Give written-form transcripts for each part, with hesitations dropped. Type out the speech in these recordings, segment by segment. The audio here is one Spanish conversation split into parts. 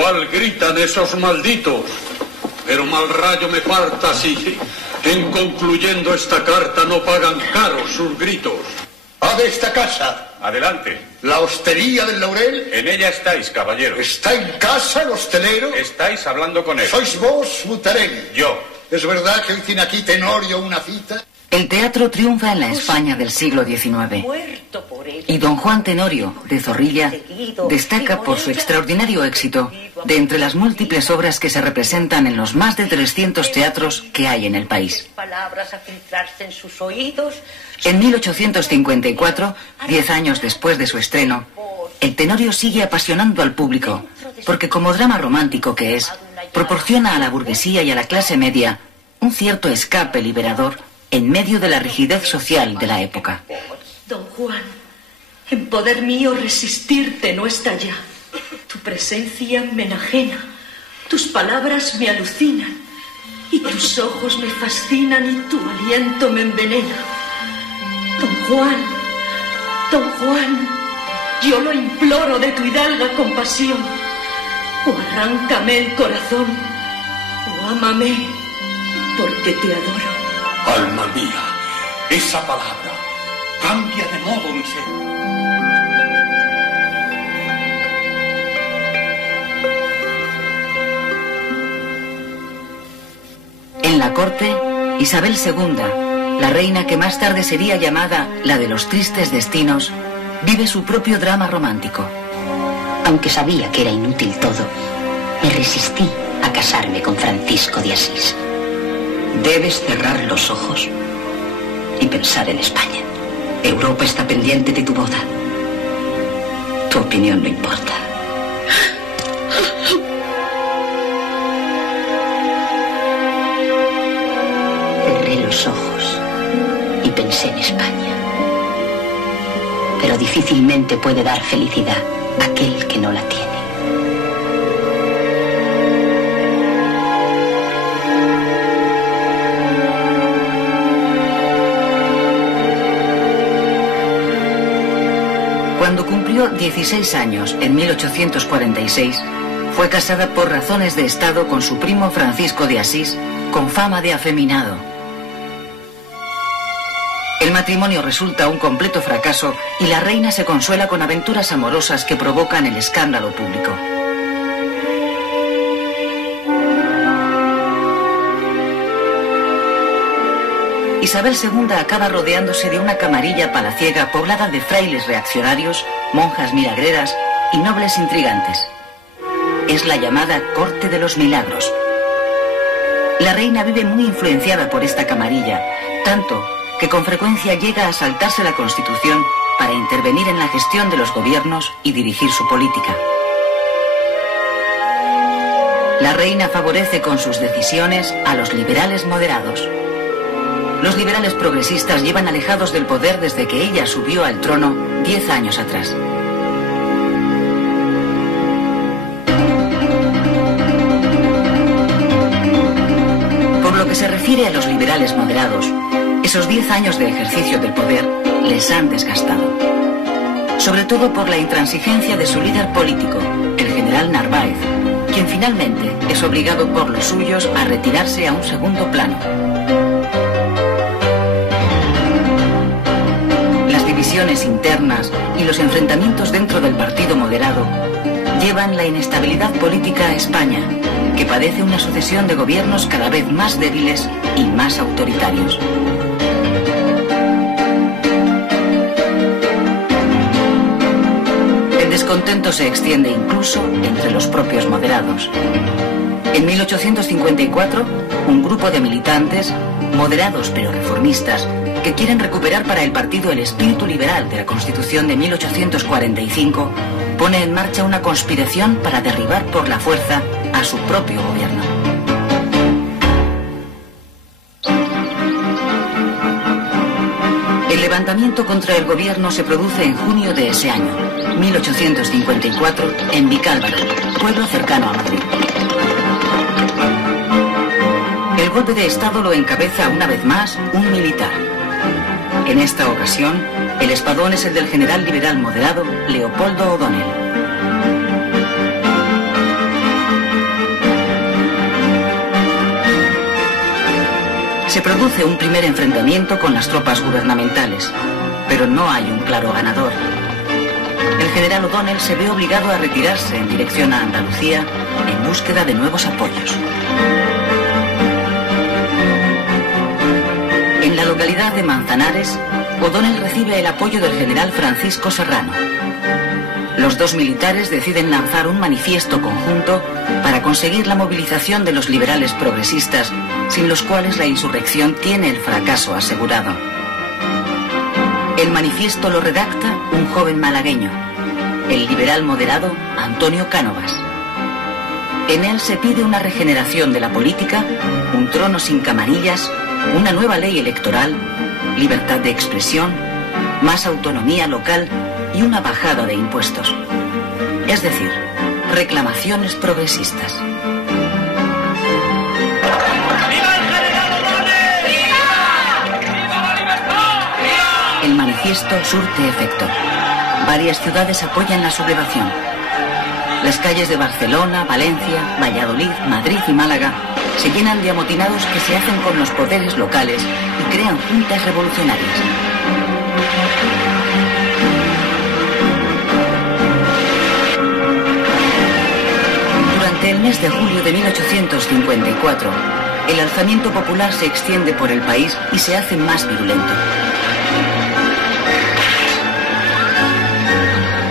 ¿Cuál gritan esos malditos? Pero mal rayo me parta si, en concluyendo esta carta, no pagan caros sus gritos. ¡A de esta casa! Adelante. ¿La hostería del Laurel? En ella estáis, caballero. ¿Está en casa el hostelero? Estáis hablando con él. ¿Sois vos, Butarelli? Yo. ¿Es verdad que hoy tiene aquí Tenorio una cita? El teatro triunfa en la España del siglo XIX. Y don Juan Tenorio, de Zorrilla, destaca por su extraordinario éxito de entre las múltiples obras que se representan en los más de 300 teatros que hay en el país. En 1854, 10 años después de su estreno, el Tenorio sigue apasionando al público, porque como drama romántico que es, proporciona a la burguesía y a la clase media un cierto escape liberador en medio de la rigidez social de la época. Don Juan, en poder mío resistirte no está ya. Tu presencia me enajena, tus palabras me alucinan, y tus ojos me fascinan y tu aliento me envenena. Don Juan, yo lo imploro de tu hidalga compasión. O arráncame el corazón, o ámame, porque te adoro. Alma mía, esa palabra cambia de modo mi ser. En la corte, Isabel II, la reina que más tarde sería llamada la de los tristes destinos, vive su propio drama romántico. Aunque sabía que era inútil todo, me resistí a casarme con Francisco de Asís. Debes cerrar los ojos y pensar en España. Europa está pendiente de tu boda. Tu opinión no importa. Cerré los ojos y pensé en España. Pero difícilmente puede dar felicidad aquel que no la tiene. Cuando cumplió 16 años, en 1846, fue casada por razones de Estado con su primo Francisco de Asís, con fama de afeminado. El matrimonio resulta un completo fracaso y la reina se consuela con aventuras amorosas que provocan el escándalo público. Isabel II acaba rodeándose de una camarilla palaciega poblada de frailes reaccionarios, monjas milagreras y nobles intrigantes. Es la llamada Corte de los Milagros. La reina vive muy influenciada por esta camarilla, tanto que con frecuencia llega a saltarse la Constitución para intervenir en la gestión de los gobiernos y dirigir su política. La reina favorece con sus decisiones a los liberales moderados. Los liberales progresistas llevan alejados del poder desde que ella subió al trono 10 años atrás. Por lo que se refiere a los liberales moderados, esos 10 años de ejercicio del poder les han desgastado. Sobre todo por la intransigencia de su líder político, el general Narváez, quien finalmente es obligado por los suyos a retirarse a un segundo plano. Las divisiones internas y los enfrentamientos dentro del partido moderado llevan la inestabilidad política a España, que padece una sucesión de gobiernos cada vez más débiles y más autoritarios. El descontento se extiende incluso entre los propios moderados. En 1854, un grupo de militantes, moderados pero reformistas, que quieren recuperar para el partido el espíritu liberal de la Constitución de 1845, pone en marcha una conspiración para derribar por la fuerza a su propio gobierno. El levantamiento contra el gobierno se produce en junio de ese año, 1854, en Vicálvaro, pueblo cercano a Madrid. El golpe de Estado lo encabeza una vez más un militar. En esta ocasión, el espadón es el del general liberal moderado Leopoldo O'Donnell. Se produce un primer enfrentamiento con las tropas gubernamentales, pero no hay un claro ganador. El general O'Donnell se ve obligado a retirarse en dirección a Andalucía en búsqueda de nuevos apoyos. En la localidad de Manzanares, O'Donnell recibe el apoyo del general Francisco Serrano. Los dos militares deciden lanzar un manifiesto conjunto para conseguir la movilización de los liberales progresistas, sin los cuales la insurrección tiene el fracaso asegurado. El manifiesto lo redacta un joven malagueño, el liberal moderado Antonio Cánovas. En él se pide una regeneración de la política, un trono sin camarillas, una nueva ley electoral, libertad de expresión, más autonomía local y una bajada de impuestos. Es decir, reclamaciones progresistas. ¡Viva el general O'Donnell! ¡Viva! ¡Viva la libertad! ¡Viva! El manifiesto surte efecto. Varias ciudades apoyan la sublevación. Las calles de Barcelona, Valencia, Valladolid, Madrid y Málaga se llenan de amotinados que se hacen con los poderes locales y crean juntas revolucionarias. Durante el mes de julio de 1854, el alzamiento popular se extiende por el país y se hace más virulento.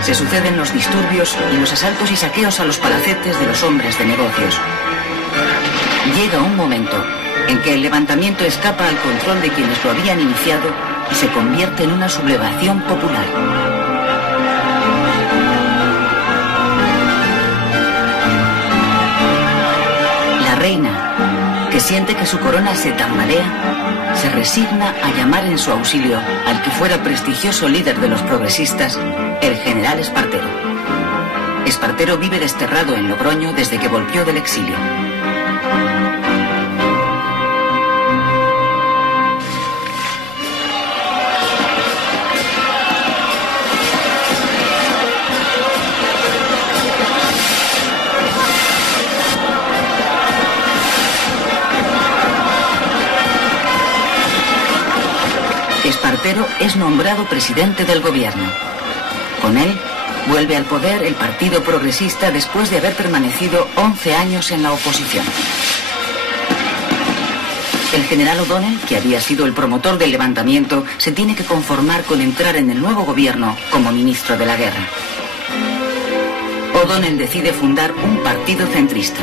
Se suceden los disturbios y los asaltos y saqueos a los palacetes de los hombres de negocios. Llega un momento en que el levantamiento escapa al control de quienes lo habían iniciado y se convierte en una sublevación popular. La reina, que siente que su corona se tambalea, se resigna a llamar en su auxilio al que fuera prestigioso líder de los progresistas, el general Espartero. Espartero vive desterrado en Logroño desde que volvió del exilio. Espartero es nombrado presidente del gobierno. Con él vuelve al poder el Partido Progresista después de haber permanecido 11 años en la oposición. El general O'Donnell, que había sido el promotor del levantamiento, se tiene que conformar con entrar en el nuevo gobierno como ministro de la guerra. O'Donnell decide fundar un partido centrista,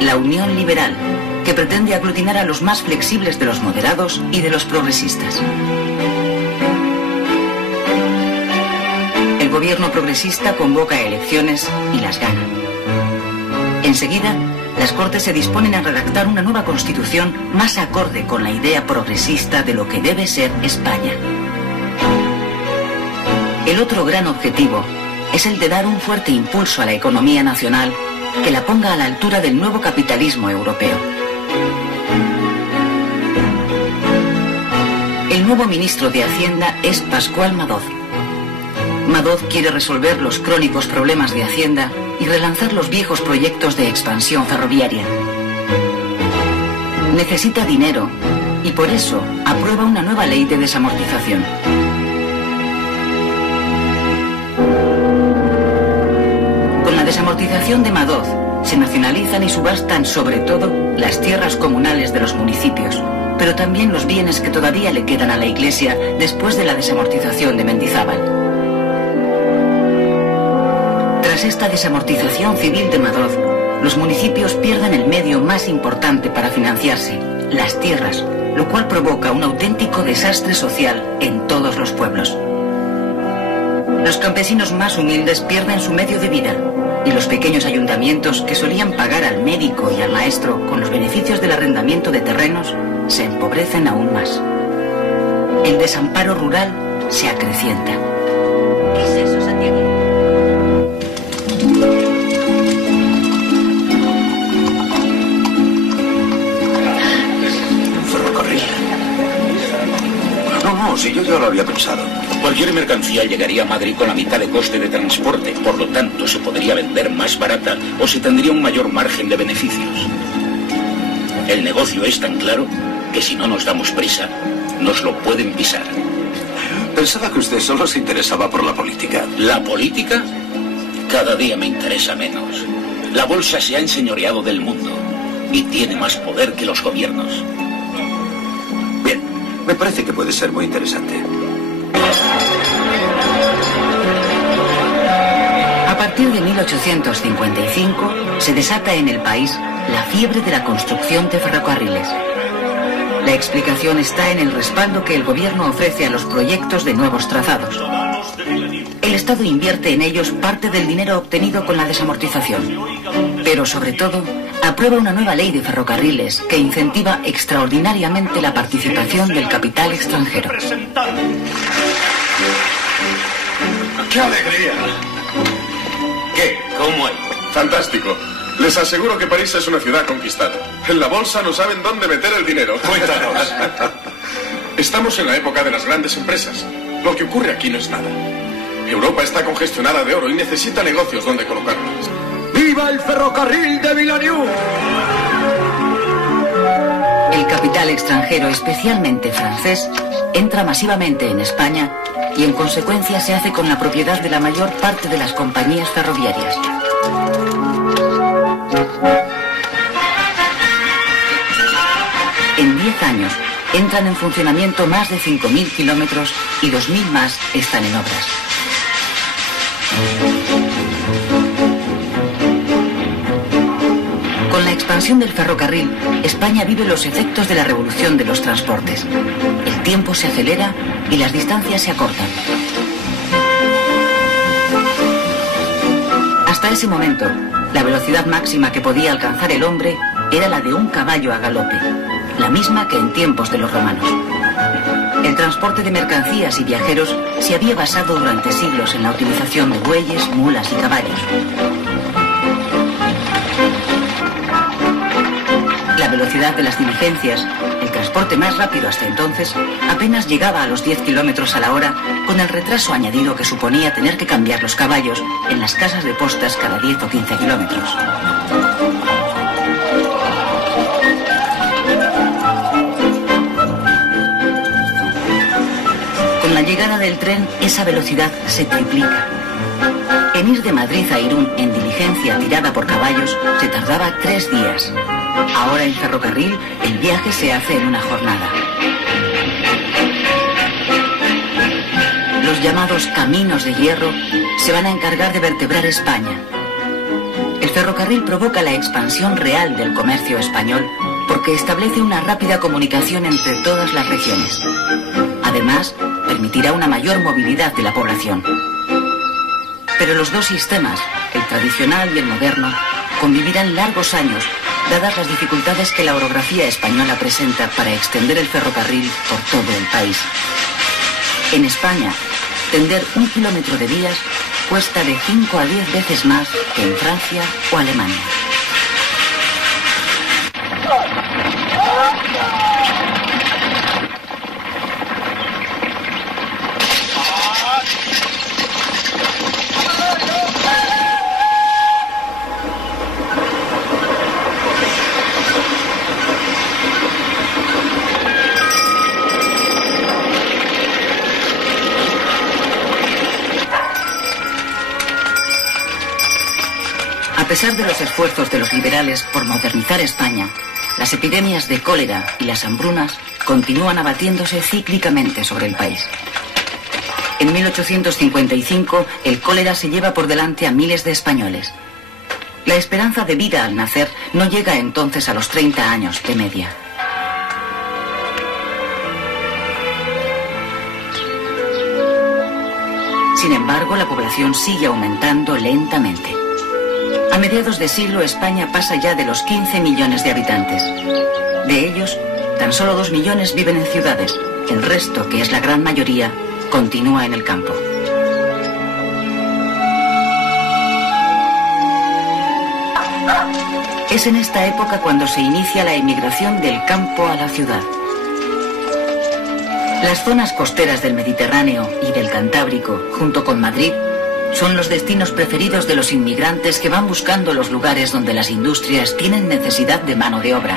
la Unión Liberal, que pretende aglutinar a los más flexibles de los moderados y de los progresistas. El gobierno progresista convoca elecciones y las gana. Enseguida, las Cortes se disponen a redactar una nueva constitución más acorde con la idea progresista de lo que debe ser España. El otro gran objetivo es el de dar un fuerte impulso a la economía nacional que la ponga a la altura del nuevo capitalismo europeo. El nuevo ministro de Hacienda es Pascual Madoz. Madoz quiere resolver los crónicos problemas de Hacienda y relanzar los viejos proyectos de expansión ferroviaria. Necesita dinero y por eso aprueba una nueva ley de desamortización. Con la desamortización de Madoz se nacionalizan y subastan sobre todo las tierras comunales de los municipios, pero también los bienes que todavía le quedan a la Iglesia después de la desamortización de Mendizábal. Tras esta desamortización civil de Madoz, los municipios pierden el medio más importante para financiarse, las tierras, lo cual provoca un auténtico desastre social en todos los pueblos. Los campesinos más humildes pierden su medio de vida y los pequeños ayuntamientos que solían pagar al médico y al maestro con los beneficios del arrendamiento de terrenos se empobrecen aún más. El desamparo rural se acrecienta. ¿Qué es eso, Santiago? No, si yo ya lo había pensado. Cualquier mercancía llegaría a Madrid con la mitad de coste de transporte, por lo tanto se podría vender más barata o se tendría un mayor margen de beneficios. El negocio es tan claro que si no nos damos prisa, nos lo pueden pisar. Pensaba que usted solo se interesaba por la política. ¿La política? Cada día me interesa menos. La bolsa se ha enseñoreado del mundo y tiene más poder que los gobiernos. Bien, me parece que puede ser muy interesante. A partir de 1855 se desata en el país la fiebre de la construcción de ferrocarriles. La explicación está en el respaldo que el gobierno ofrece a los proyectos de nuevos trazados. El Estado invierte en ellos parte del dinero obtenido con la desamortización, pero sobre todo aprueba una nueva ley de ferrocarriles que incentiva extraordinariamente la participación del capital extranjero. ¡Qué alegría! ¿Qué? ¿Cómo es? Fantástico. Les aseguro que París es una ciudad conquistada. En la bolsa no saben dónde meter el dinero. Cuéntanos. Estamos en la época de las grandes empresas. Lo que ocurre aquí no es nada. Europa está congestionada de oro y necesita negocios donde colocarlos. ¡Viva el ferrocarril de Villeneuve! El capital extranjero, especialmente francés, entra masivamente en España y en consecuencia se hace con la propiedad de la mayor parte de las compañías ferroviarias. En 10 años entran en funcionamiento más de 5.000 kilómetros y 2.000 más están en obras. Con la expansión del ferrocarril, España vive los efectos de la revolución de los transportes. El tiempo se acelera y las distancias se acortan. Hasta ese momento, la velocidad máxima que podía alcanzar el hombre era la de un caballo a galope, la misma que en tiempos de los romanos. El transporte de mercancías y viajeros se había basado durante siglos en la utilización de bueyes, mulas y caballos. La velocidad de las diligencias, el transporte más rápido hasta entonces, apenas llegaba a los 10 kilómetros a la hora, con el retraso añadido que suponía tener que cambiar los caballos en las casas de postas cada 10 o 15 kilómetros. Con la llegada del tren, esa velocidad se triplica. En ir de Madrid a Irún en diligencia tirada por caballos se tardaba 3 días. Ahora en ferrocarril el viaje se hace en una jornada. Los llamados caminos de hierro se van a encargar de vertebrar España. El ferrocarril provoca la expansión real del comercio español porque establece una rápida comunicación entre todas las regiones. Además, permitirá una mayor movilidad de la población. Pero los dos sistemas, el tradicional y el moderno, convivirán largos años, dadas las dificultades que la orografía española presenta para extender el ferrocarril por todo el país. En España, tender 1 kilómetro de vías cuesta de 5 a 10 veces más que en Francia o Alemania. A pesar de los esfuerzos de los liberales por modernizar España, las epidemias de cólera y las hambrunas continúan abatiéndose cíclicamente sobre el país. En 1855, el cólera se lleva por delante a miles de españoles. La esperanza de vida al nacer no llega entonces a los 30 años de media. Sin embargo, la población sigue aumentando lentamente. A mediados de siglo, España pasa ya de los 15 millones de habitantes. De ellos, tan solo 2 millones viven en ciudades. El resto, que es la gran mayoría, continúa en el campo. Es en esta época cuando se inicia la emigración del campo a la ciudad. Las zonas costeras del Mediterráneo y del Cantábrico, junto con Madrid, son los destinos preferidos de los inmigrantes que van buscando los lugares donde las industrias tienen necesidad de mano de obra.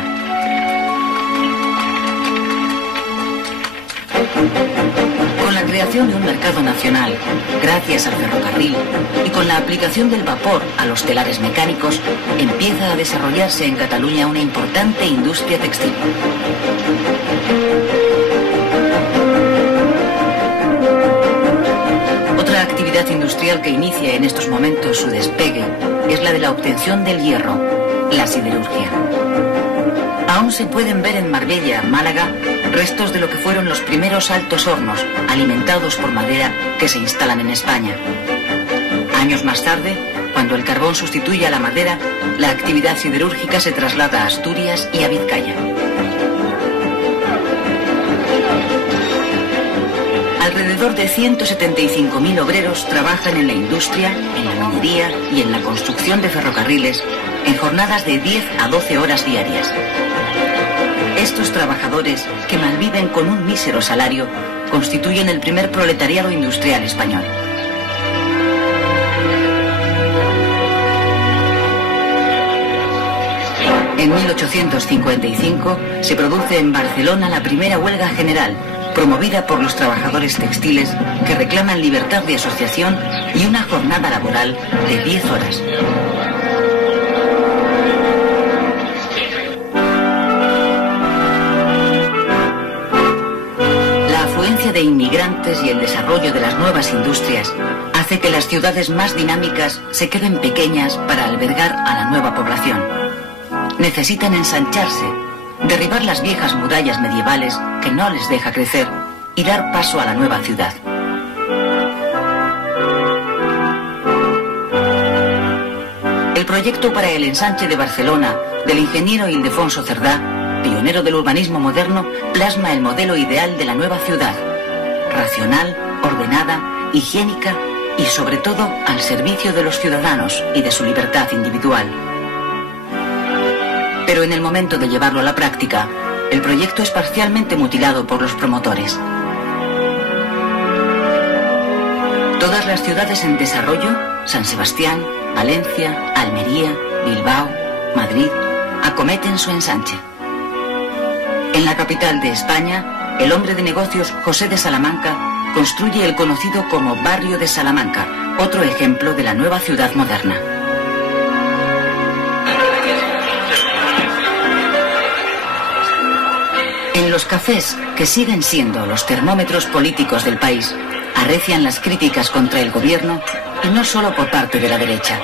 Con la creación de un mercado nacional, gracias al ferrocarril y con la aplicación del vapor a los telares mecánicos, empieza a desarrollarse en Cataluña una importante industria textil. Otra actividad industrial que inicia en estos momentos su despegue es la de la obtención del hierro, la siderurgia. Aún se pueden ver en Marbella, Málaga, restos de lo que fueron los primeros altos hornos, alimentados por madera, que se instalan en España. Años más tarde, cuando el carbón sustituye a la madera, la actividad siderúrgica se traslada a Asturias y a Vizcaya. Alrededor de 175.000 obreros trabajan en la industria, en la minería y en la construcción de ferrocarriles en jornadas de 10 a 12 horas diarias. Estos trabajadores, que malviven con un mísero salario, constituyen el primer proletariado industrial español. En 1855 se produce en Barcelona la primera huelga general, promovida por los trabajadores textiles que reclaman libertad de asociación y una jornada laboral de 10 horas. La afluencia de inmigrantes y el desarrollo de las nuevas industrias hace que las ciudades más dinámicas se queden pequeñas para albergar a la nueva población. Necesitan ensancharse, derribar las viejas murallas medievales que no les deja crecer y dar paso a la nueva ciudad. El proyecto para el ensanche de Barcelona del ingeniero Ildefonso Cerdá, pionero del urbanismo moderno, plasma el modelo ideal de la nueva ciudad: racional, ordenada, higiénica y sobre todo al servicio de los ciudadanos y de su libertad individual. Pero en el momento de llevarlo a la práctica, el proyecto es parcialmente mutilado por los promotores. Todas las ciudades en desarrollo, San Sebastián, Valencia, Almería, Bilbao, Madrid, acometen su ensanche. En la capital de España, el hombre de negocios José de Salamanca construye el conocido como Barrio de Salamanca, otro ejemplo de la nueva ciudad moderna. En los cafés, que siguen siendo los termómetros políticos del país, arrecian las críticas contra el gobierno, y no solo por parte de la derecha.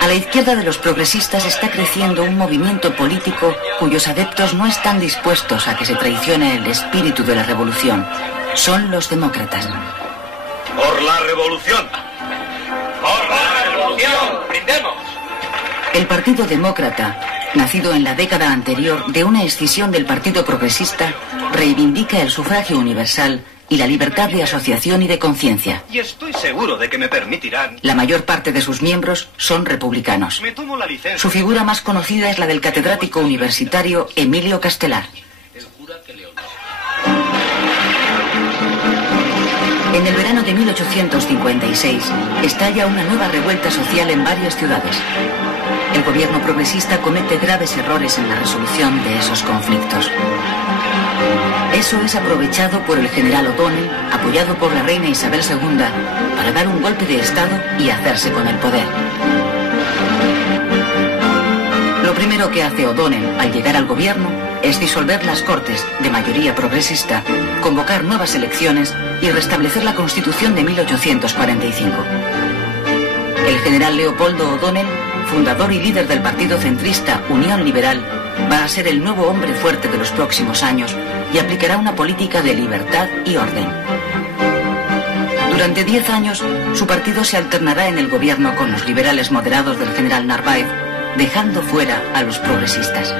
A la izquierda de los progresistas está creciendo un movimiento político cuyos adeptos no están dispuestos a que se traicione el espíritu de la revolución. Son los demócratas. ¡Por la revolución! ¡Por la revolución! ¡Brindemos! El Partido Demócrata, nacido en la década anterior de una escisión del Partido Progresista, reivindica el sufragio universal y la libertad de asociación y de conciencia. Y estoy seguro de que me permitirán. La mayor parte de sus miembros son republicanos. Me tomo la licencia. Su figura más conocida es la del catedrático universitario Emilio Castelar. En el verano de 1856 estalla una nueva revuelta social en varias ciudades. El gobierno progresista comete graves errores en la resolución de esos conflictos. Eso es aprovechado por el general O'Donnell, apoyado por la reina Isabel II, para dar un golpe de Estado y hacerse con el poder. Lo primero que hace O'Donnell al llegar al gobierno es disolver las Cortes, de mayoría progresista, convocar nuevas elecciones y restablecer la Constitución de 1845. El general Leopoldo O'Donnell, fundador y líder del partido centrista Unión Liberal, va a ser el nuevo hombre fuerte de los próximos años y aplicará una política de libertad y orden. Durante 10 años, su partido se alternará en el gobierno con los liberales moderados del general Narváez, dejando fuera a los progresistas.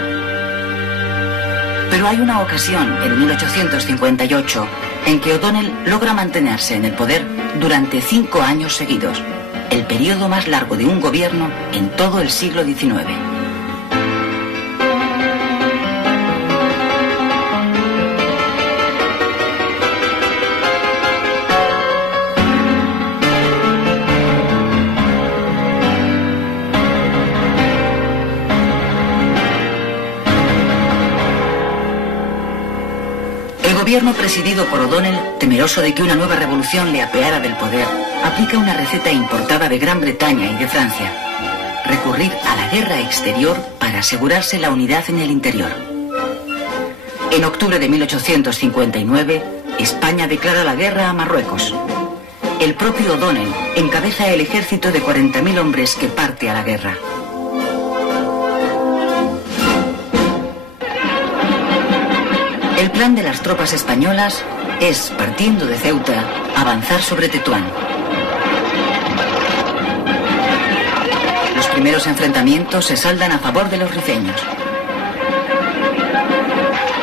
Pero hay una ocasión, en 1858, en que O'Donnell logra mantenerse en el poder durante 5 años seguidos, el periodo más largo de un gobierno en todo el siglo XIX. El gobierno presidido por O'Donnell, temeroso de que una nueva revolución le apeara del poder, aplica una receta importada de Gran Bretaña y de Francia: recurrir a la guerra exterior para asegurarse la unidad en el interior. En octubre de 1859, España declara la guerra a Marruecos. El propio O'Donnell encabeza el ejército de 40.000 hombres que parte a la guerra. El plan de las tropas españolas es, partiendo de Ceuta, avanzar sobre Tetuán. Los primeros enfrentamientos se saldan a favor de los rifeños.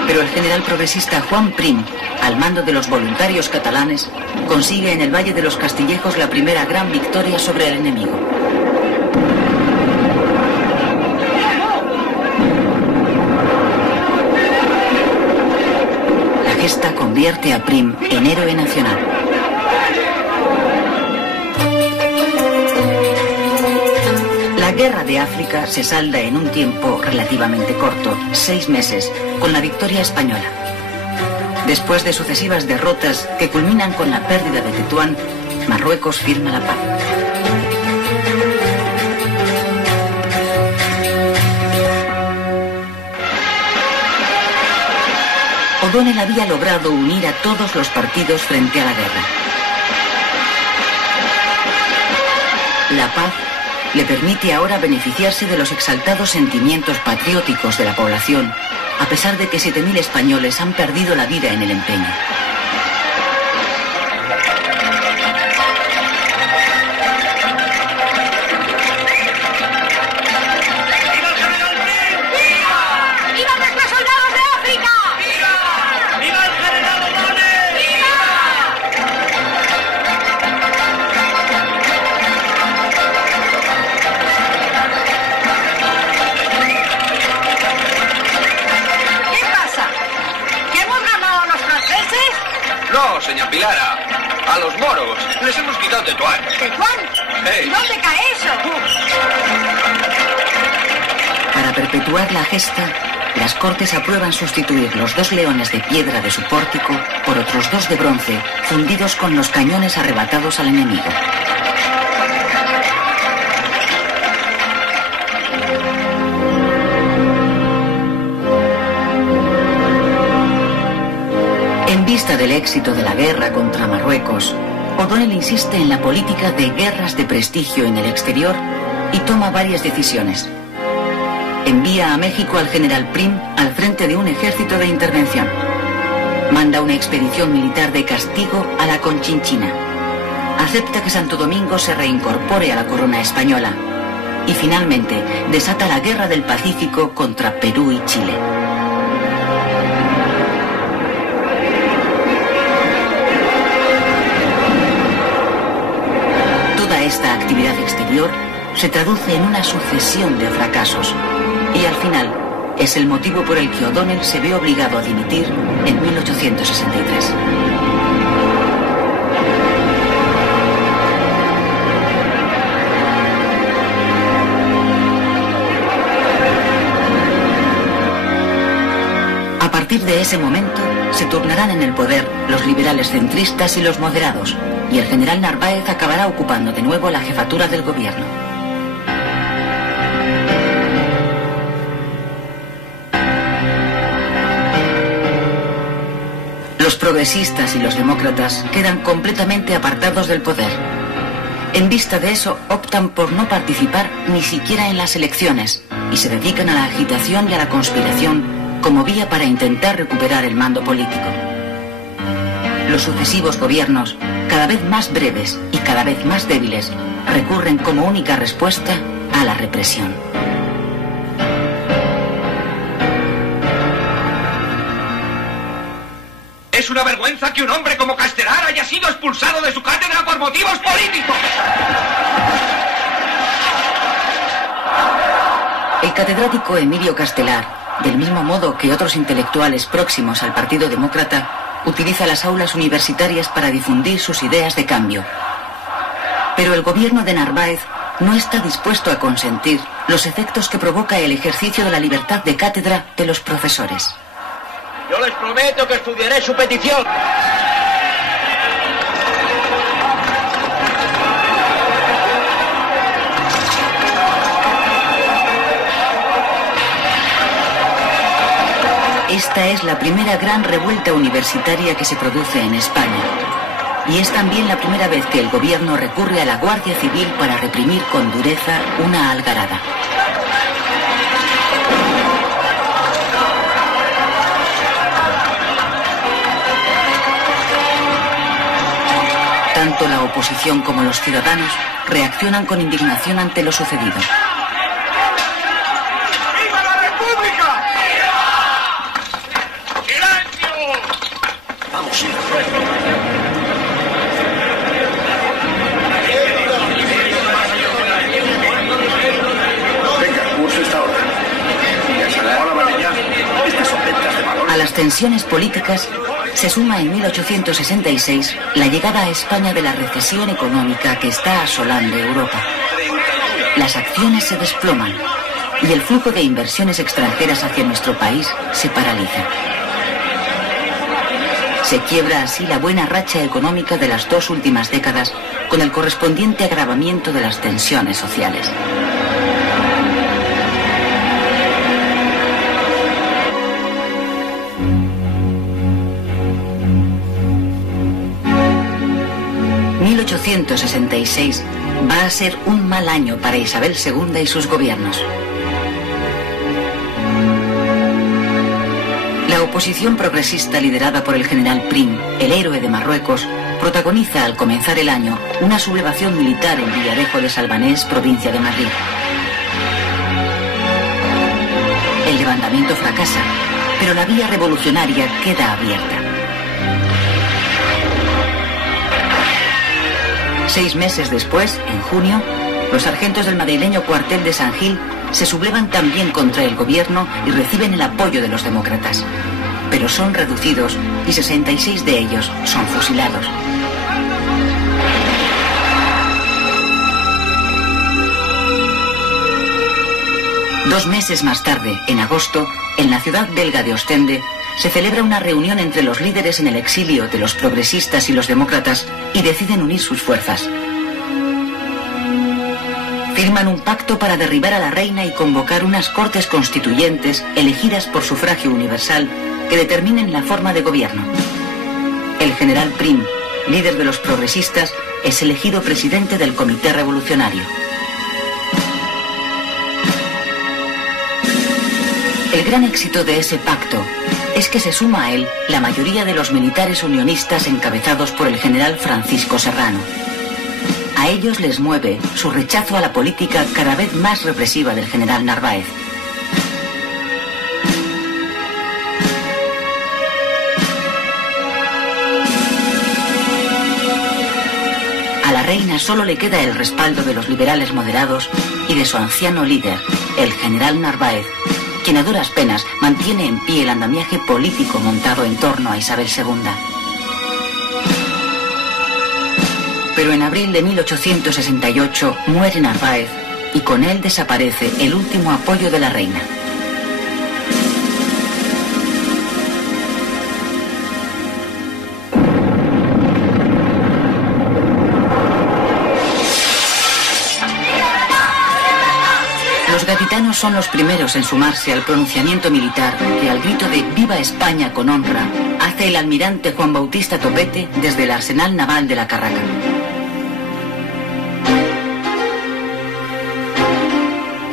Pero el general progresista Juan Prim, al mando de los voluntarios catalanes, consigue en el Valle de los Castillejos la primera gran victoria sobre el enemigo. La gesta convierte a Prim en héroe nacional. La guerra de África se salda en un tiempo relativamente corto, 6 meses, con la victoria española. Después de sucesivas derrotas que culminan con la pérdida de Tetuán, Marruecos firma la paz. O'Donnell había logrado unir a todos los partidos frente a la guerra. La paz le permite ahora beneficiarse de los exaltados sentimientos patrióticos de la población, a pesar de que 7.000 españoles han perdido la vida en el empeño. Señor Pilara, a los moros les hemos quitado Tetuán. ¿Tetuán? Hey. ¿Y dónde cae eso? Para perpetuar la gesta, las Cortes aprueban sustituir los 2 leones de piedra de su pórtico por otros 2 de bronce, fundidos con los cañones arrebatados al enemigo. En vista del éxito de la guerra contra Marruecos, O'Donnell insiste en la política de guerras de prestigio en el exterior y toma varias decisiones. Envía a México al general Prim al frente de un ejército de intervención. Manda una expedición militar de castigo a la Conchinchina. Acepta que Santo Domingo se reincorpore a la corona española. Y finalmente desata la Guerra del Pacífico contra Perú y Chile. Esta actividad exterior se traduce en una sucesión de fracasos y al final es el motivo por el que O'Donnell se ve obligado a dimitir en 1863. A partir de ese momento se turnarán en el poder los liberales centristas y los moderados, y el general Narváez acabará ocupando de nuevo la jefatura del gobierno. Los progresistas y los demócratas quedan completamente apartados del poder. En vista de eso, optan por no participar ni siquiera en las elecciones y se dedican a la agitación y a la conspiración como vía para intentar recuperar el mando político. Los sucesivos gobiernos, cada vez más breves y cada vez más débiles, recurren como única respuesta a la represión. Es una vergüenza que un hombre como Castelar haya sido expulsado de su cátedra por motivos políticos. El catedrático Emilio Castelar, del mismo modo que otros intelectuales próximos al Partido Demócrata, utiliza las aulas universitarias para difundir sus ideas de cambio. Pero el gobierno de Narváez no está dispuesto a consentir los efectos que provoca el ejercicio de la libertad de cátedra de los profesores. Yo les prometo que estudiaré su petición. Esta es la primera gran revuelta universitaria que se produce en España. Y es también la primera vez que el gobierno recurre a la Guardia Civil para reprimir con dureza una algarada. Tanto la oposición como los ciudadanos reaccionan con indignación ante lo sucedido. ¡Viva la República! ¡Silencio! Vamos. Venga, curso esta hora. Hola, Valerian. Estas son ventas de valor. A las tensiones políticas se suma en 1866 la llegada a España de la recesión económica que está asolando Europa. Las acciones se desploman y el flujo de inversiones extranjeras hacia nuestro país se paraliza. Se quiebra así la buena racha económica de las 2 últimas décadas, con el correspondiente agravamiento de las tensiones sociales. ...1866 va a ser un mal año para Isabel II y sus gobiernos. La oposición progresista liderada por el general Prim, el héroe de Marruecos, protagoniza al comenzar el año una sublevación militar en Villarejo de Salvanés, provincia de Madrid. El levantamiento fracasa, pero la vía revolucionaria queda abierta. 6 meses después, en junio, los sargentos del madrileño cuartel de San Gil se sublevan también contra el gobierno y reciben el apoyo de los demócratas. Pero son reducidos y 66 de ellos son fusilados. Dos meses más tarde, en agosto, en la ciudad belga de Ostende, se celebra una reunión entre los líderes en el exilio de los progresistas y los demócratas y deciden unir sus fuerzas. Firman un pacto para derribar a la reina y convocar unas cortes constituyentes elegidas por sufragio universal que determinen la forma de gobierno. El general Prim, líder de los progresistas, es elegido presidente del Comité Revolucionario. El gran éxito de ese pacto es que se suma a él la mayoría de los militares unionistas encabezados por el general Francisco Serrano. A ellos les mueve su rechazo a la política cada vez más represiva del general Narváez. A la reina solo le queda el respaldo de los liberales moderados y de su anciano líder, el general Narváez, quien a duras penas mantiene en pie el andamiaje político montado en torno a Isabel II. Pero en abril de 1868 muere Narváez y con él desaparece el último apoyo de la reina. Los gaditanos son los primeros en sumarse al pronunciamiento militar que, al grito de «Viva España con honra», hace el almirante Juan Bautista Topete desde el arsenal naval de la Carraca.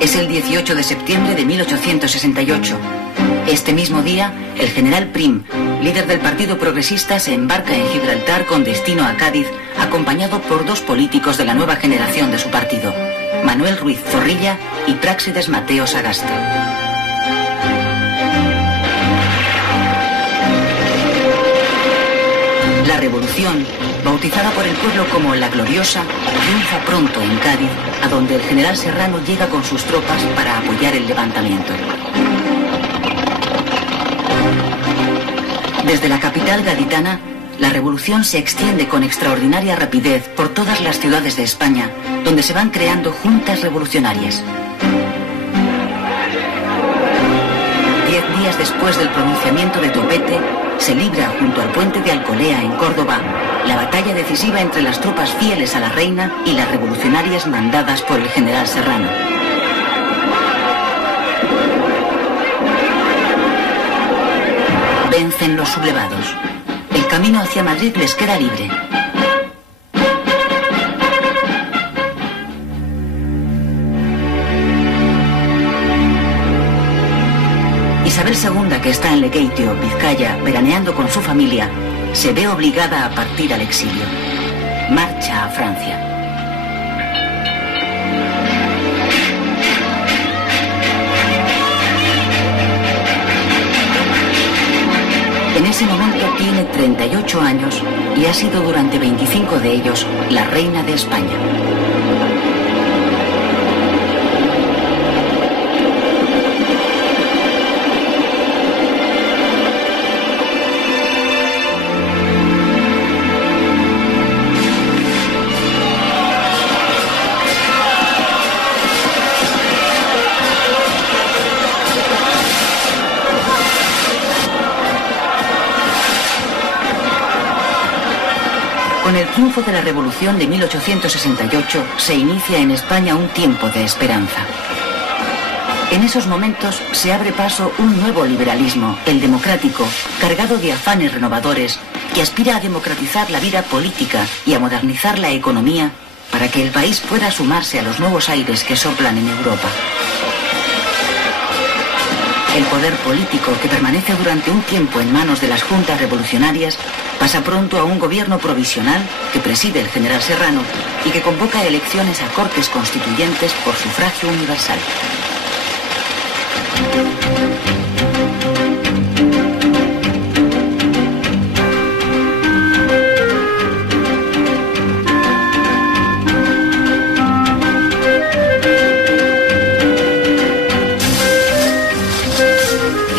Es el 18 de septiembre de 1868. Este mismo día, el general Prim, líder del Partido Progresista, se embarca en Gibraltar con destino a Cádiz, acompañado por 2 políticos de la nueva generación de su partido, Manuel Ruiz Zorrilla y Práxides Mateo Sagasta. La revolución, bautizada por el pueblo como la Gloriosa, triunfa pronto en Cádiz, a donde el general Serrano llega con sus tropas para apoyar el levantamiento. Desde la capital gaditana, la revolución se extiende con extraordinaria rapidez por todas las ciudades de España, donde se van creando juntas revolucionarias. 10 días después del pronunciamiento de Topete, se libra junto al puente de Alcolea en Córdoba la batalla decisiva entre las tropas fieles a la reina y las revolucionarias mandadas por el general Serrano. Vencen los sublevados. El camino hacia Madrid les queda libre. Isabel II, que está en Lekeitio, Vizcaya, veraneando con su familia, se ve obligada a partir al exilio. Marcha a Francia. En ese momento tiene 38 años y ha sido durante 25 de ellos la reina de España. Con el triunfo de la Revolución de 1868 se inicia en España un tiempo de esperanza. En esos momentos se abre paso un nuevo liberalismo, el democrático, cargado de afanes renovadores, que aspira a democratizar la vida política y a modernizar la economía para que el país pueda sumarse a los nuevos aires que soplan en Europa. El poder político, que permanece durante un tiempo en manos de las juntas revolucionarias, pasa pronto a un gobierno provisional que preside el general Serrano y que convoca elecciones a Cortes Constituyentes por sufragio universal.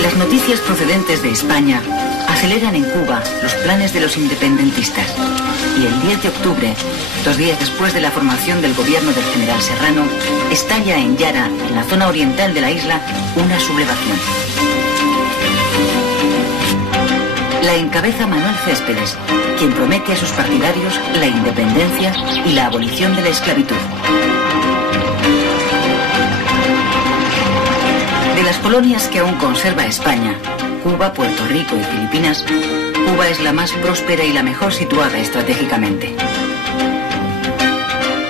Las noticias procedentes de España aceleran en Cuba los planes de los independentistas y el 10 de octubre, 2 días después de la formación del gobierno del general Serrano, estalla en Yara, en la zona oriental de la isla, una sublevación. La encabeza Manuel Céspedes, quien promete a sus partidarios la independencia y la abolición de la esclavitud. De las colonias que aún conserva España, Cuba, Puerto Rico y Filipinas, Cuba es la más próspera y la mejor situada estratégicamente.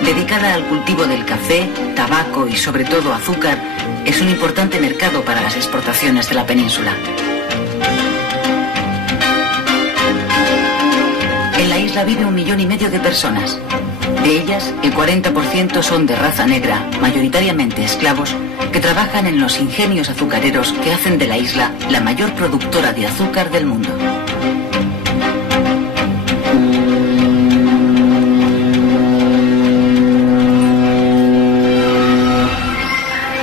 Dedicada al cultivo del café, tabaco y sobre todo azúcar, es un importante mercado para las exportaciones de la península. En la isla vive 1,5 millones de personas. De ellas, el 40% son de raza negra, mayoritariamente esclavos, que trabajan en los ingenios azucareros que hacen de la isla la mayor productora de azúcar del mundo.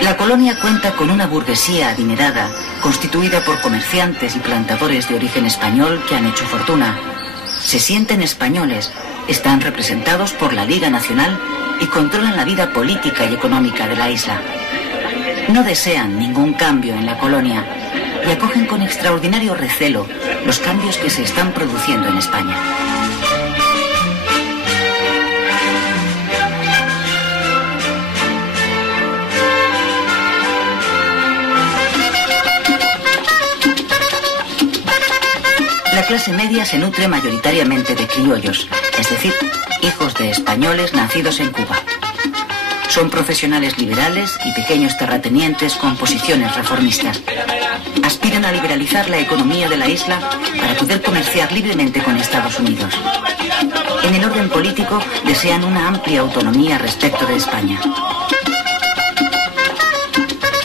La colonia cuenta con una burguesía adinerada, constituida por comerciantes y plantadores de origen español que han hecho fortuna. Se sienten españoles, están representados por la Liga Nacional y controlan la vida política y económica de la isla. No desean ningún cambio en la colonia y acogen con extraordinario recelo los cambios que se están produciendo en España. La clase media se nutre mayoritariamente de criollos, es decir, hijos de españoles nacidos en Cuba. Son profesionales liberales y pequeños terratenientes con posiciones reformistas. Aspiran a liberalizar la economía de la isla para poder comerciar libremente con Estados Unidos. En el orden político desean una amplia autonomía respecto de España.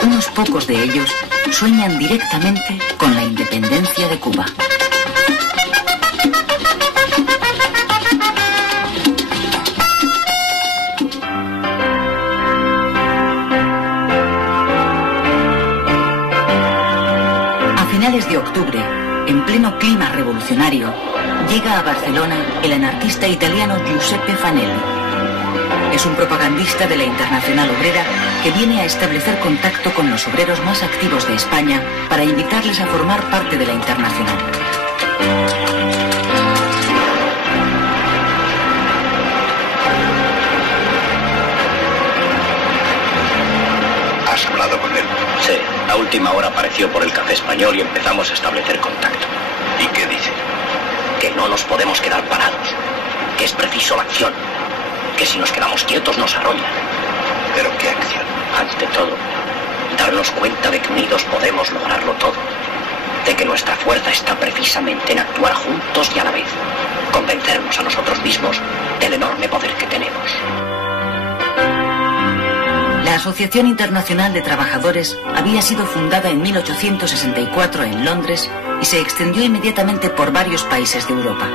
Unos pocos de ellos sueñan directamente con la independencia de Cuba. A finales de octubre, en pleno clima revolucionario, llega a Barcelona el anarquista italiano Giuseppe Fanelli. Es un propagandista de la Internacional Obrera que viene a establecer contacto con los obreros más activos de España para invitarles a formar parte de la Internacional. ¿Has hablado con él? Sí, a última hora apareció por el Café Español y empezamos a establecer contacto. ¿Y qué dice? Que no nos podemos quedar parados, que es preciso la acción, que si nos quedamos quietos nos arrollan. ¿Pero qué acción? Ante todo, darnos cuenta de que unidos podemos lograrlo todo, de que nuestra fuerza está precisamente en actuar juntos y a la vez, convencernos a nosotros mismos del enorme poder que tenemos. La Asociación Internacional de Trabajadores había sido fundada en 1864 en Londres y se extendió inmediatamente por varios países de Europa.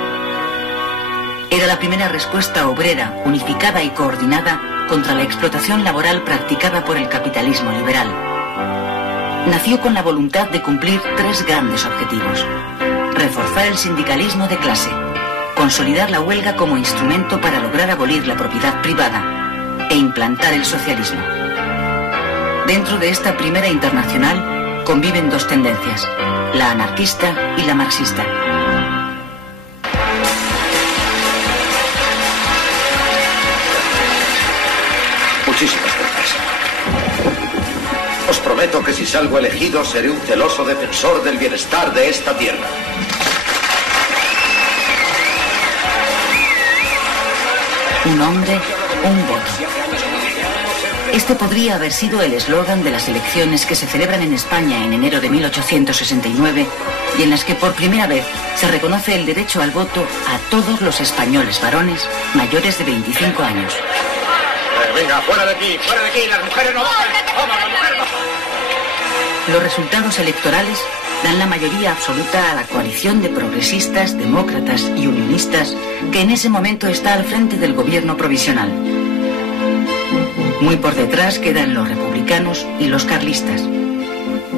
Era la primera respuesta obrera, unificada y coordinada contra la explotación laboral practicada por el capitalismo liberal. Nació con la voluntad de cumplir tres grandes objetivos: reforzar el sindicalismo de clase, consolidar la huelga como instrumento para lograr abolir la propiedad privada e implantar el socialismo. Dentro de esta primera internacional conviven dos tendencias, la anarquista y la marxista. Muchísimas gracias. Os prometo que si salgo elegido seré un celoso defensor del bienestar de esta tierra. Un hombre, un voto. Este podría haber sido el eslogan de las elecciones que se celebran en España en enero de 1869 y en las que por primera vez se reconoce el derecho al voto a todos los españoles varones mayores de 25 años. Venga, fuera de aquí, las mujeres no votan. Vamos, las mujeres no. Los resultados electorales dan la mayoría absoluta a la coalición de progresistas, demócratas y unionistas que en ese momento está al frente del gobierno provisional. Muy por detrás quedan los republicanos y los carlistas.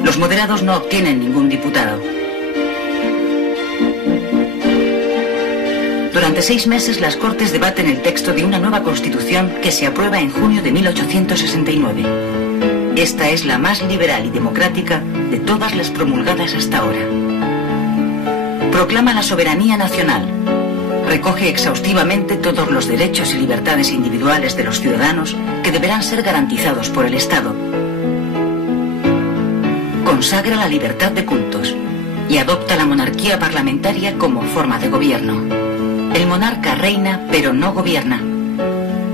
Los moderados no obtienen ningún diputado. Durante 6 meses las Cortes debaten el texto de una nueva Constitución que se aprueba en junio de 1869. Esta es la más liberal y democrática de todas las promulgadas hasta ahora. Proclama la soberanía nacional. Recoge exhaustivamente todos los derechos y libertades individuales de los ciudadanos que deberán ser garantizados por el Estado. Consagra la libertad de cultos y adopta la monarquía parlamentaria como forma de gobierno. El monarca reina, pero no gobierna.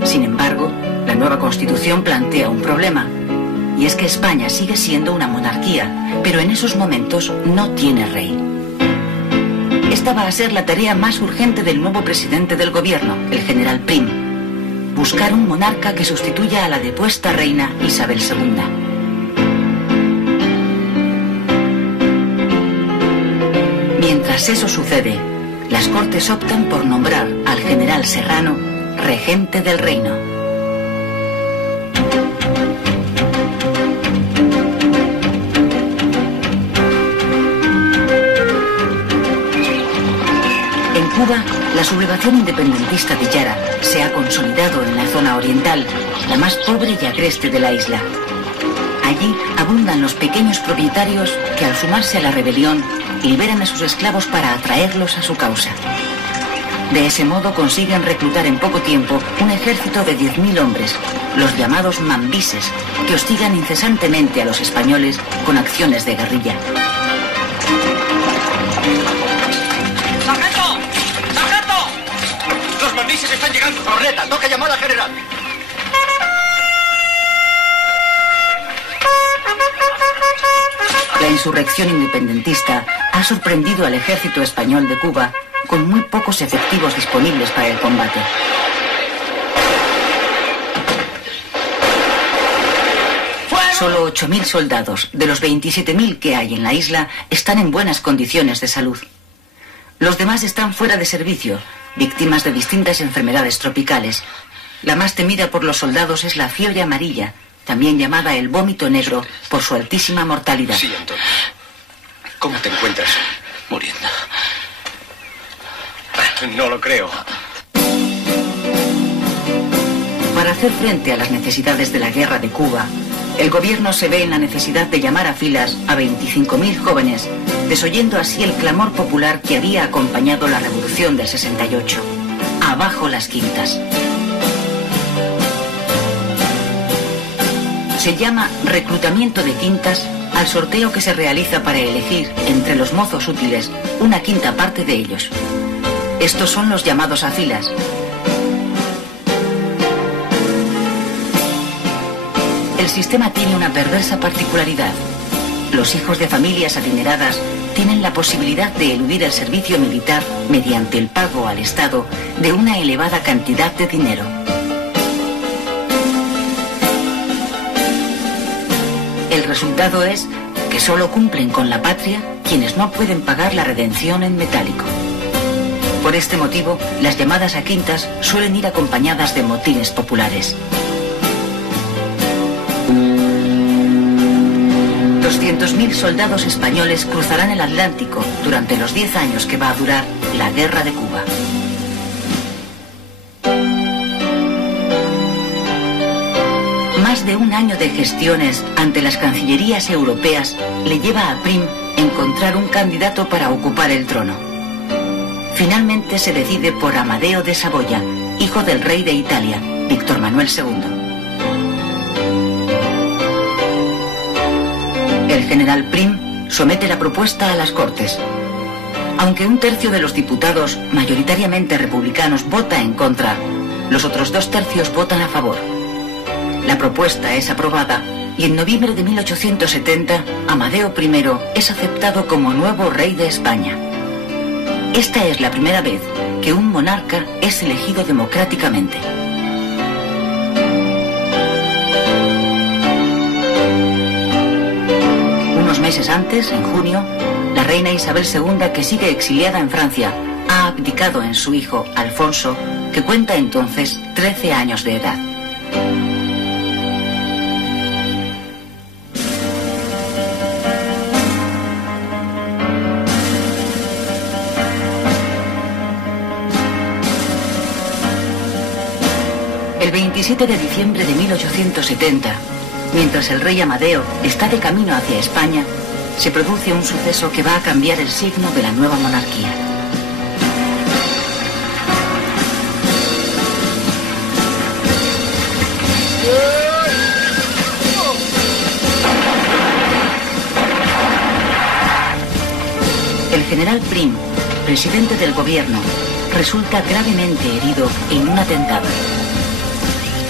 Sin embargo, la nueva Constitución plantea un problema, y es que España sigue siendo una monarquía, pero en esos momentos no tiene rey. Esta va a ser la tarea más urgente del nuevo presidente del gobierno, el general Prim: buscar un monarca que sustituya a la depuesta reina Isabel II. Mientras eso sucede, las Cortes optan por nombrar al general Serrano regente del reino. En Cuba, la sublevación independentista de Yara se ha consolidado en la zona oriental, la más pobre y agreste de la isla. Allí abundan los pequeños propietarios que, al sumarse a la rebelión, liberan a sus esclavos para atraerlos a su causa. De ese modo consiguen reclutar en poco tiempo un ejército de 10.000 hombres, los llamados mambises, que hostigan incesantemente a los españoles con acciones de guerrilla. ¡Sargento! ¡Sargento! ¡Los mambises están llegando! ¡Corneta, toca llamar al general! La insurrección independentista ha sorprendido al ejército español de Cuba con muy pocos efectivos disponibles para el combate. Solo 8.000 soldados de los 27.000 que hay en la isla están en buenas condiciones de salud. Los demás están fuera de servicio, víctimas de distintas enfermedades tropicales. La más temida por los soldados es la fiebre amarilla, también llamada el vómito negro por su altísima mortalidad. Sí, Antonio. ¿Cómo te encuentras? Muriendo. No lo creo. Para hacer hacer frente a las necesidades de la guerra de Cuba, el gobierno se ve en la necesidad de llamar a filas a 25.000 jóvenes, desoyendo así el clamor popular que había acompañado la revolución del 68. Abajo las quintas. Se llama reclutamiento de quintas al sorteo que se realiza para elegir entre los mozos útiles una quinta parte de ellos. Estos son los llamados a filas. El sistema tiene una perversa particularidad. Los hijos de familias adineradas tienen la posibilidad de eludir el servicio militar mediante el pago al Estado de una elevada cantidad de dinero. El resultado es que solo cumplen con la patria quienes no pueden pagar la redención en metálico. Por este motivo, las llamadas a quintas suelen ir acompañadas de motines populares. 200.000 soldados españoles cruzarán el Atlántico durante los 10 años que va a durar la Guerra de Cuba. Más de un año de gestiones ante las cancillerías europeas le lleva a Prim encontrar un candidato para ocupar el trono. Finalmente se decide por Amadeo de Saboya, hijo del rey de Italia, Víctor Manuel II. El general Prim somete la propuesta a las Cortes. Aunque un tercio de los diputados, mayoritariamente republicanos, vota en contra, los otros 2 tercios votan a favor. La propuesta es aprobada y en noviembre de 1870 Amadeo I es aceptado como nuevo rey de España. Esta es la primera vez que un monarca es elegido democráticamente. Unos meses antes, en junio, la reina Isabel II, que sigue exiliada en Francia, ha abdicado en su hijo Alfonso, que cuenta entonces 13 años de edad. El 27 de diciembre de 1870, mientras el rey Amadeo está de camino hacia España, se produce un suceso que va a cambiar el signo de la nueva monarquía. El general Prim, presidente del gobierno, resulta gravemente herido en un atentado.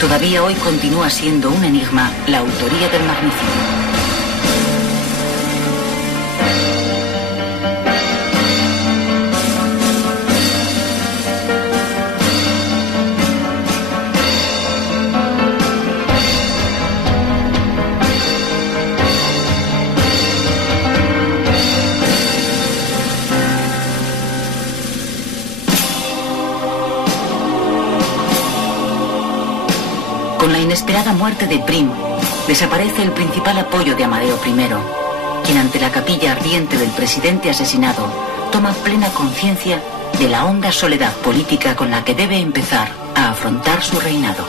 Todavía hoy continúa siendo un enigma la autoría del magnicidio. Con la inesperada muerte de Prim, desaparece el principal apoyo de Amadeo I, quien ante la capilla ardiente del presidente asesinado toma plena conciencia de la honda soledad política con la que debe empezar a afrontar su reinado.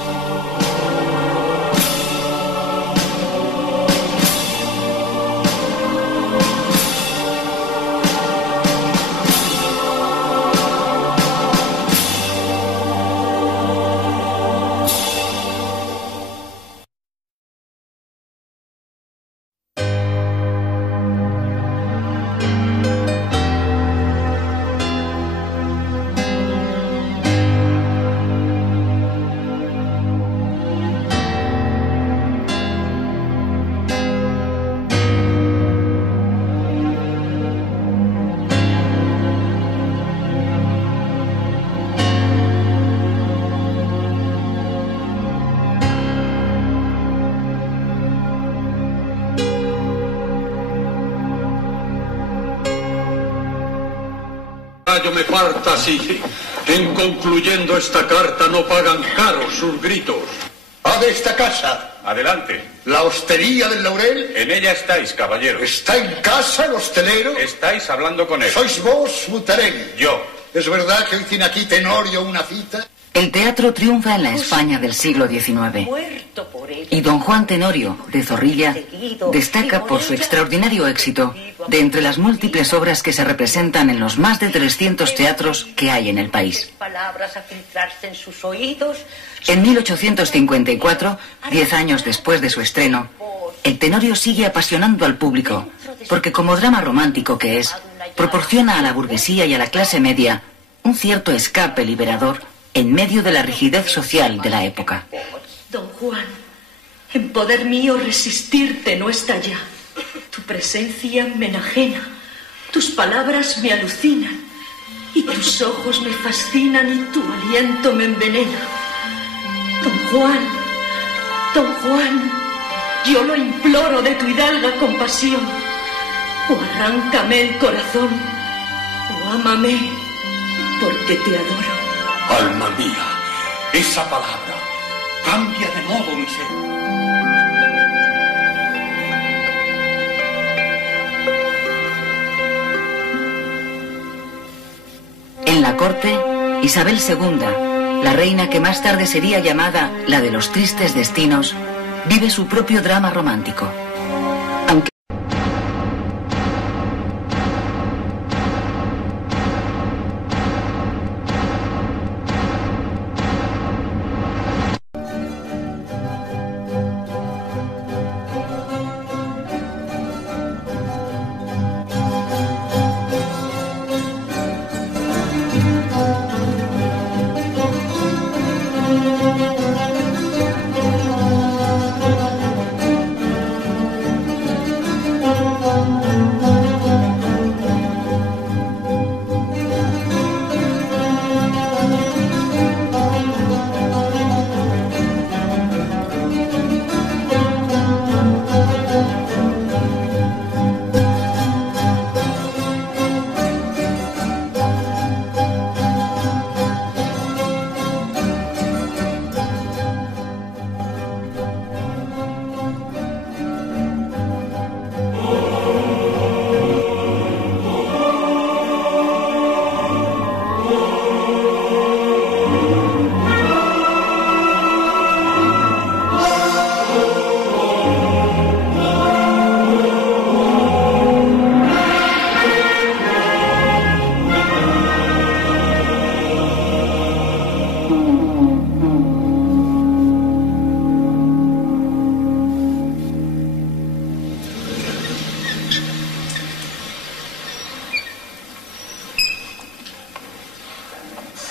Me partas y, en concluyendo esta carta, no pagan caros sus gritos. ¡A de esta casa! Adelante. ¿La hostería del Laurel? En ella estáis, caballero. ¿Está en casa el hostelero? Estáis hablando con él. ¿Sois vos, Butarelli? Yo. ¿Es verdad que hoy tiene aquí Tenorio una cita? El teatro triunfa en la España del siglo XIX. Y don Juan Tenorio, de Zorrilla, destaca por su extraordinario éxito de entre las múltiples obras que se representan en los más de 300 teatros que hay en el país. En 1854, 10 años después de su estreno, el Tenorio sigue apasionando al público, porque como drama romántico que es, proporciona a la burguesía y a la clase media un cierto escape liberador en medio de la rigidez social de la época. Don Juan, en poder mío resistirte no está ya. Tu presencia me enajena, tus palabras me alucinan, y tus ojos me fascinan y tu aliento me envenena. Don Juan, yo lo imploro de tu hidalga compasión. O arráncame el corazón, o ámame, porque te adoro. Alma mía, esa palabra cambia de modo mi ser. En la corte, Isabel II, la reina que más tarde sería llamada la de los tristes destinos, vive su propio drama romántico. Aunque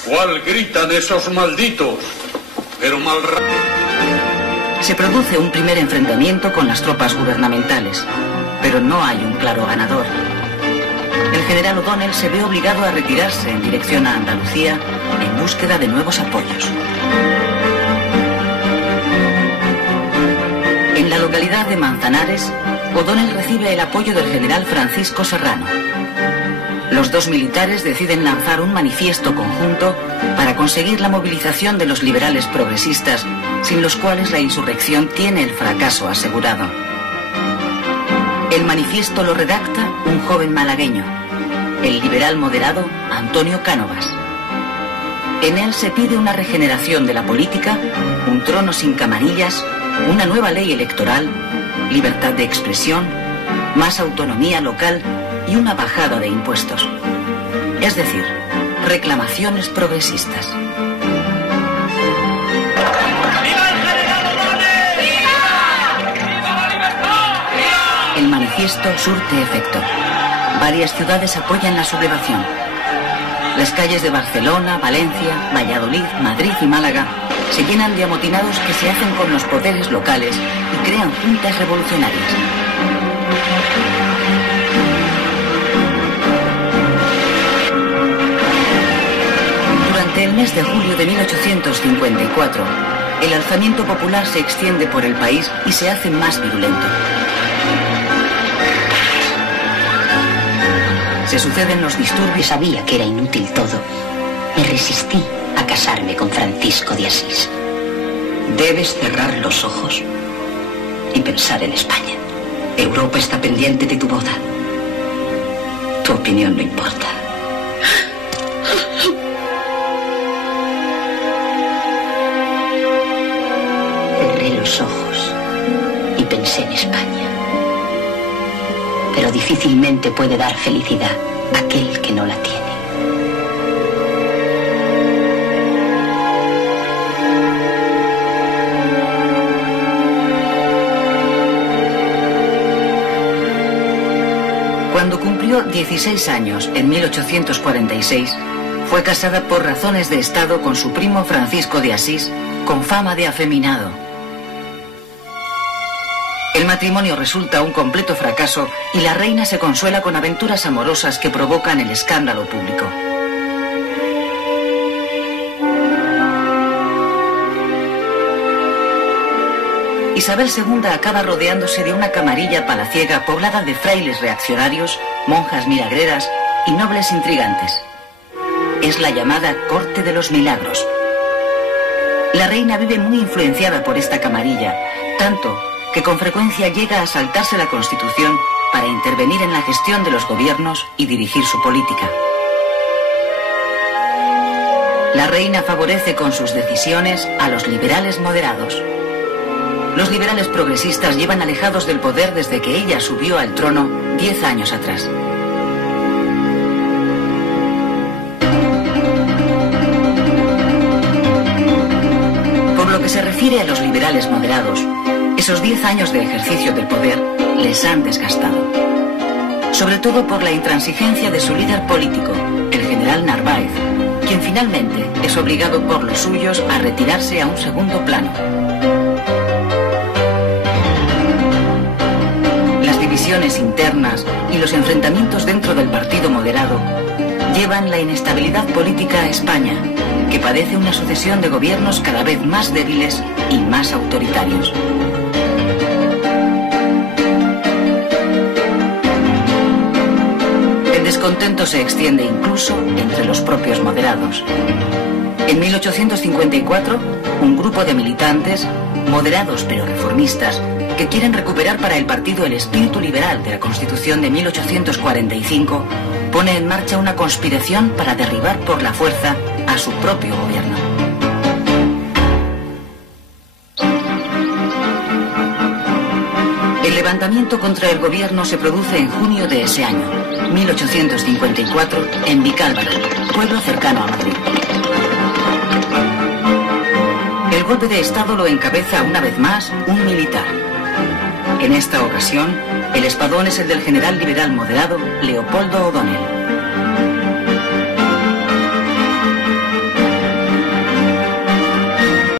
¿Cuál gritan esos malditos? Pero mal rato. se produce un primer enfrentamiento con las tropas gubernamentales, pero no hay un claro ganador. El general O'Donnell se ve obligado a retirarse en dirección a Andalucía en búsqueda de nuevos apoyos. En la localidad de Manzanares, O'Donnell recibe el apoyo del general Francisco Serrano. Los dos militares deciden lanzar un manifiesto conjunto para conseguir la movilización de los liberales progresistas, sin los cuales la insurrección tiene el fracaso asegurado. El manifiesto lo redacta un joven malagueño, el liberal moderado Antonio Cánovas. En él se pide una regeneración de la política, un trono sin camarillas, una nueva ley electoral, libertad de expresión, más autonomía local y una bajada de impuestos. Es decir, reclamaciones progresistas. ¡Viva el general O'Donnell! ¡Viva! ¡Viva la libertad! ¡Viva! El manifiesto surte efecto. Varias ciudades apoyan la sublevación. Las calles de Barcelona, Valencia, Valladolid, Madrid y Málaga se llenan de amotinados que se hacen con los poderes locales y crean juntas revolucionarias. Durante el mes de julio de 1854, el alzamiento popular se extiende por el país y se hace más virulento. Se suceden los disturbios. Sabía que era inútil todo. Me resistí a casarme con Francisco de Asís. Debes cerrar los ojos y pensar en España. Europa está pendiente de tu boda. Tu opinión no importa. los ojos y pensé en España. Pero difícilmente puede dar felicidad aquel que no la tiene. Cuando cumplió 16 años, en 1846, fue casada por razones de Estado con su primo Francisco de Asís, con fama de afeminado. El matrimonio resulta un completo fracaso y la reina se consuela con aventuras amorosas que provocan el escándalo público. Isabel II acaba rodeándose de una camarilla palaciega poblada de frailes reaccionarios, monjas milagreras y nobles intrigantes. Es la llamada Corte de los Milagros. La reina vive muy influenciada por esta camarilla, tanto que con frecuencia llega a saltarse la Constitución para intervenir en la gestión de los gobiernos y dirigir su política. La reina favorece con sus decisiones a los liberales moderados. Los liberales progresistas llevan alejados del poder desde que ella subió al trono 10 años atrás. Por lo que se refiere a los liberales moderados, esos 10 años de ejercicio del poder les han desgastado. Sobre todo por la intransigencia de su líder político, el general Narváez, quien finalmente es obligado por los suyos a retirarse a un segundo plano. Las divisiones internas y los enfrentamientos dentro del partido moderado llevan la inestabilidad política a España, que padece una sucesión de gobiernos cada vez más débiles y más autoritarios. El descontento se extiende incluso entre los propios moderados. En 1854, un grupo de militantes, moderados pero reformistas, que quieren recuperar para el partido el espíritu liberal de la Constitución de 1845, pone en marcha una conspiración para derribar por la fuerza a su propio gobierno. El levantamiento contra el gobierno se produce en junio de ese año, 1854, en Vicálvaro, pueblo cercano a Madrid. El golpe de Estado lo encabeza una vez más un militar. En esta ocasión, el espadón es el del general liberal moderado Leopoldo O'Donnell.